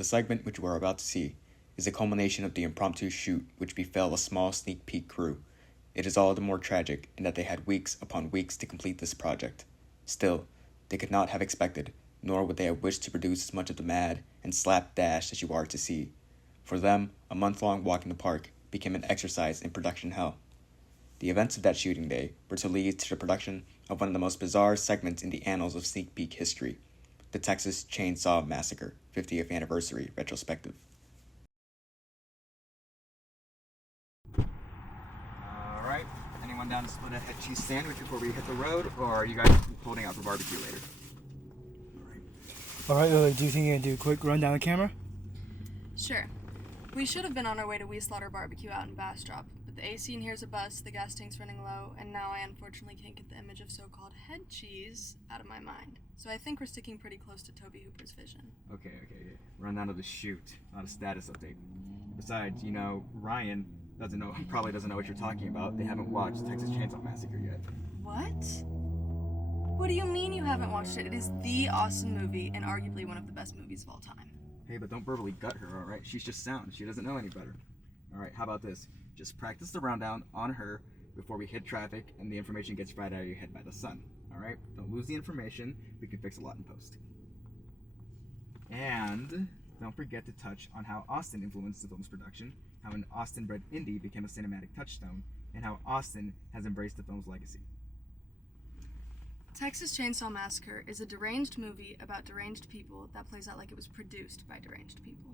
The segment which we are about to see is a culmination of the impromptu shoot which befell a small sneak peek crew. It is all the more tragic in that they had weeks upon weeks to complete this project. Still, they could not have expected, nor would they have wished to produce as much of the mad and slapdash as you are to see. For them, a month-long walk in the park became an exercise in production hell. The events of that shooting day were to lead to the production of one of the most bizarre segments in the annals of sneak peek history, the Texas Chain Saw Massacre 50th Anniversary Retrospective. Alright, anyone down to split a head cheese sandwich before we hit the road, or are you guys holding out for barbecue later? Alright, do you think you can do a quick rundown of camera? Sure. We should have been on our way to Slaughter Barbecue out in Bastrop, but the AC in here's a bust, the gas tank's running low, and now I unfortunately can't get the image of so-called head cheese out of my mind. So I think we're sticking pretty close to Toby Hooper's vision. Okay. Rundown of the shoot, not a status update. Besides, Ryan probably doesn't know what you're talking about. They haven't watched Texas Chain Saw Massacre yet. What? What do you mean you haven't watched it? It is the awesome movie and arguably one of the best movies of all time. Hey, but don't verbally gut her, alright? She's just sound. She doesn't know any better. Alright, how about this? Just practice the rundown on her before we hit traffic and the information gets fried out of your head by the sun. Alright? Don't lose the information. We can fix a lot in post. And don't forget to touch on how Austin influenced the film's production, how an Austin-bred indie became a cinematic touchstone, and how Austin has embraced the film's legacy. Texas Chain Saw Massacre is a deranged movie about deranged people that plays out like it was produced by deranged people.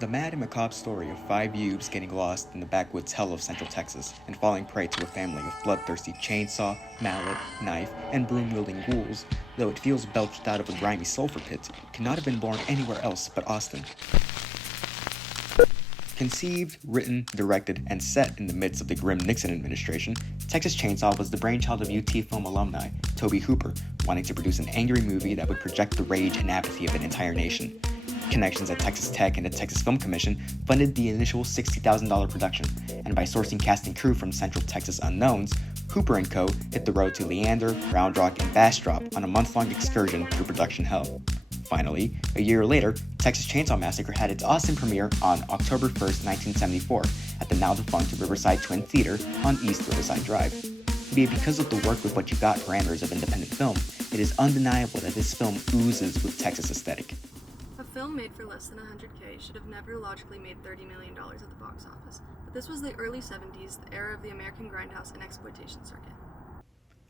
The mad and macabre story of 5 youths getting lost in the backwoods hell of Central Texas and falling prey to a family of bloodthirsty chainsaw, mallet, knife, and broom-wielding ghouls, though it feels belched out of a grimy sulfur pit, cannot have been born anywhere else but Austin. Conceived, written, directed, and set in the midst of the grim Nixon administration, Texas Chain Saw was the brainchild of UT film alumni Toby Hooper, wanting to produce an angry movie that would project the rage and apathy of an entire nation. Connections at Texas Tech and the Texas Film Commission funded the initial $60,000 production, and by sourcing cast and crew from Central Texas unknowns, Hooper & Co. hit the road to Leander, Round Rock, and Bastrop on a month-long excursion through production hell. Finally, a year later, Texas Chain Saw Massacre had its Austin premiere on October 1st, 1974, at the now-defunct Riverside Twin Theater on East Riverside Drive. Because of the work with what you got parameters of independent film, it is undeniable that this film oozes with Texas aesthetic. A film made for less than $100K should have never logically made $30 million at the box office, but this was the early 70s, the era of the American grindhouse and exploitation circuit.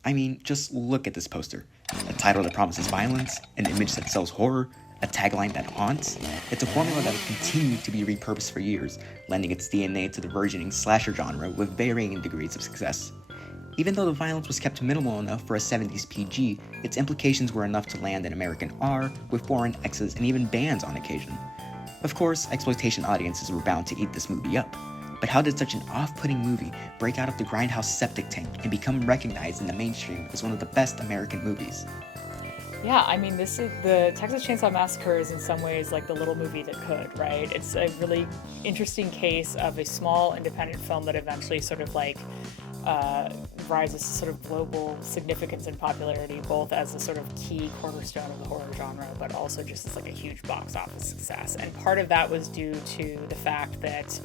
I mean, just look at this poster. A title that promises violence, an image that sells horror, a tagline that haunts. It's a formula that has continued to be repurposed for years, lending its DNA to the burgeoning slasher genre with varying degrees of success. Even though the violence was kept minimal enough for a 70s PG, its implications were enough to land an American R with foreign X's and even bans on occasion. Of course, exploitation audiences were bound to eat this movie up. But how did such an off-putting movie break out of the grindhouse septic tank and become recognized in the mainstream as one of the best American movies? Yeah, I mean, the Texas Chain Saw Massacre is in some ways like the little movie that could, right? It's a really interesting case of a small independent film that eventually sort of rises to sort of global significance and popularity, both as a sort of key cornerstone of the horror genre, but also just as like a huge box office success. And part of that was due to the fact that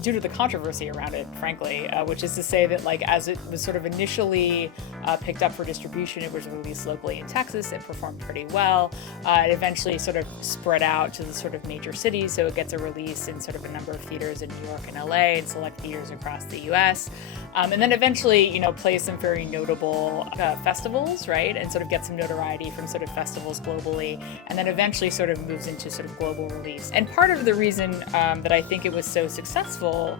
due to the controversy around it, frankly, which is to say that as it was sort of initially picked up for distribution, it was released locally in Texas. It performed pretty well. It eventually sort of spread out to the sort of major cities, so it gets a release in sort of a number of theaters in New York and LA and select theaters across the US. And then eventually, plays some very notable festivals, right? And sort of gets some notoriety from sort of festivals globally, and then eventually sort of moves into sort of global release. And part of the reason that I think it was so successful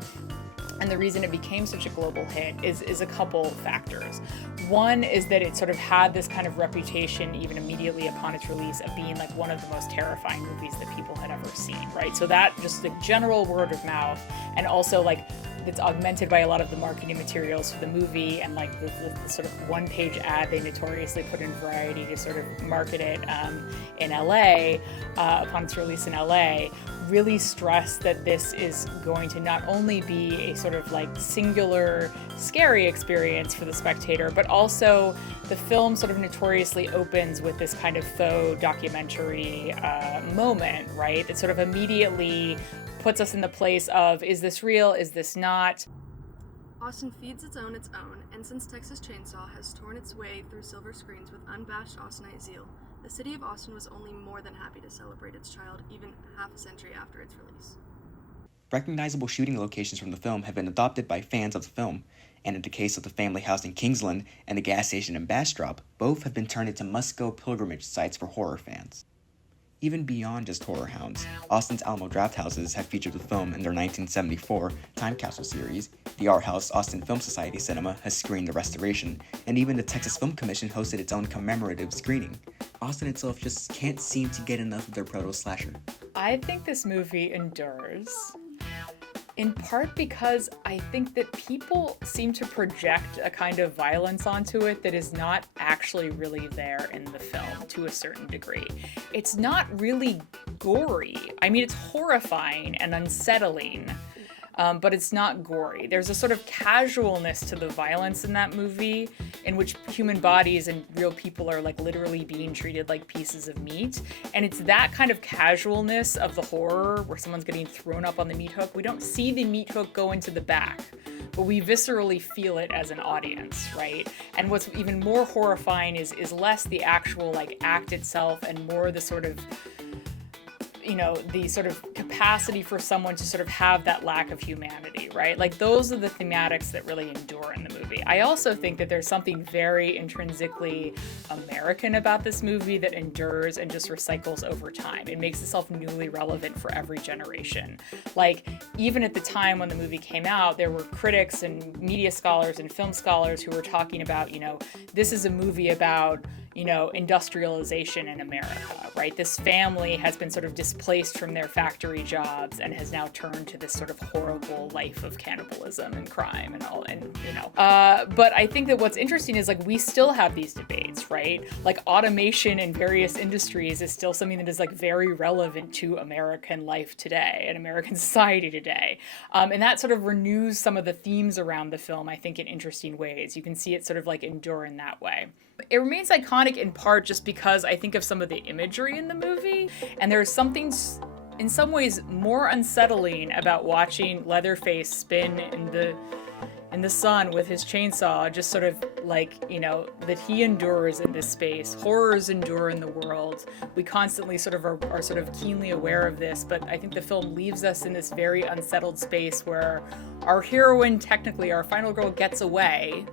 and the reason it became such a global hit is a couple factors. One is that it sort of had this kind of reputation even immediately upon its release of being like one of the most terrifying movies that people had ever seen, right? So that just the general word of mouth, and also like that's augmented by a lot of the marketing materials for the movie and like the sort of one-page ad they notoriously put in Variety to sort of market it in LA upon its release in LA, really stress that this is going to not only be a sort of like singular scary experience for the spectator, but also the film sort of notoriously opens with this kind of faux documentary moment, right? That sort of immediately puts us in the place of, is this real? Is this not? Austin feeds its own, and since Texas Chain Saw has torn its way through silver screens with unabashed Austinite zeal, the city of Austin was only more than happy to celebrate its child even half a century after its release. Recognizable shooting locations from the film have been adopted by fans of the film, and in the case of the family house in Kingsland and the gas station in Bastrop, both have been turned into must-go pilgrimage sites for horror fans. Even beyond just horror hounds, Austin's Alamo Drafthouses have featured the film in their 1974 Time Capsule series, the art house Austin Film Society Cinema has screened the restoration, and even the Texas Film Commission hosted its own commemorative screening. Austin itself just can't seem to get enough of their proto-slasher. I think this movie endures, in part because I think that people seem to project a kind of violence onto it that is not actually really there in the film to a certain degree. It's not really gory. I mean, it's horrifying and unsettling, but it's not gory. There's a sort of casualness to the violence in that movie in which human bodies and real people are like literally being treated like pieces of meat. And it's that kind of casualness of the horror where someone's getting thrown up on the meat hook. We don't see the meat hook go into the back, but we viscerally feel it as an audience, right? And what's even more horrifying is less the actual like act itself and more the sort of, you know, the sort of capacity for someone to sort of have that lack of humanity, right? Like those are the thematics that really endure in the movie. I also think that there's something very intrinsically American about this movie that endures and just recycles over time. It makes itself newly relevant for every generation. Like even at the time when the movie came out, there were critics and media scholars and film scholars who were talking about, you know, this is a movie about, you know, industrialization in America, right? This family has been sort of displaced from their factory jobs and has now turned to this sort of horrible life of cannibalism and crime and all, and, you know. But I think that what's interesting is, like, we still have these debates, right? Like, automation in various industries is still something that is, like, very relevant to American life today and American society today. And that sort of renews some of the themes around the film, I think, in interesting ways. You can see it sort of, like, endure in that way. It remains iconic in part just because I think of some of the imagery in the movie, and there's something in some ways more unsettling about watching Leatherface spin in the sun with his chainsaw, just sort of like, you know, that he endures in this space. Horrors endure in the world. We constantly sort of are sort of keenly aware of this, but I think the film leaves us in this very unsettled space where our heroine, technically our final girl, gets away,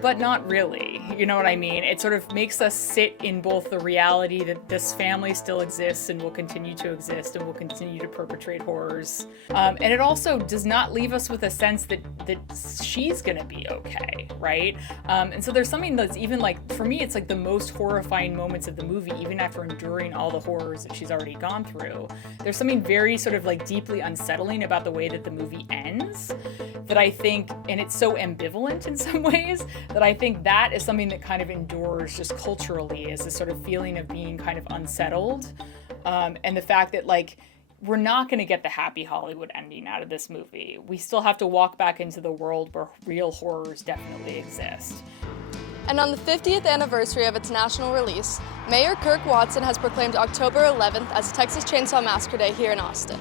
but not really, you know what I mean? It sort of makes us sit in both the reality that this family still exists and will continue to exist and will continue to perpetrate horrors. And it also does not leave us with a sense that she's gonna be okay, right? And so there's something that's even like, for me, it's like the most horrifying moments of the movie, even after enduring all the horrors that she's already gone through. There's something very sort of like deeply unsettling about the way that the movie ends that I think, and it's so ambivalent in some ways, that I think that is something that kind of endures just culturally, is this sort of feeling of being kind of unsettled. And the fact that, like, we're not going to get the happy Hollywood ending out of this movie. We still have to walk back into the world where real horrors definitely exist. And on the 50th anniversary of its national release, Mayor Kirk Watson has proclaimed October 11th as Texas Chain Saw Massacre Day here in Austin,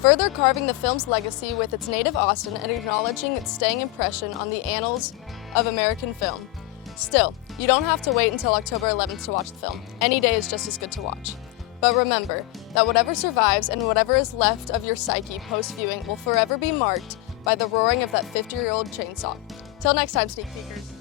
further carving the film's legacy with its native Austin and acknowledging its staying impression on the annals of American film. Still, you don't have to wait until October 11th to watch the film. Any day is just as good to watch. But remember that whatever survives and whatever is left of your psyche post-viewing will forever be marked by the roaring of that 50-year-old chainsaw. Till next time, sneak peekers.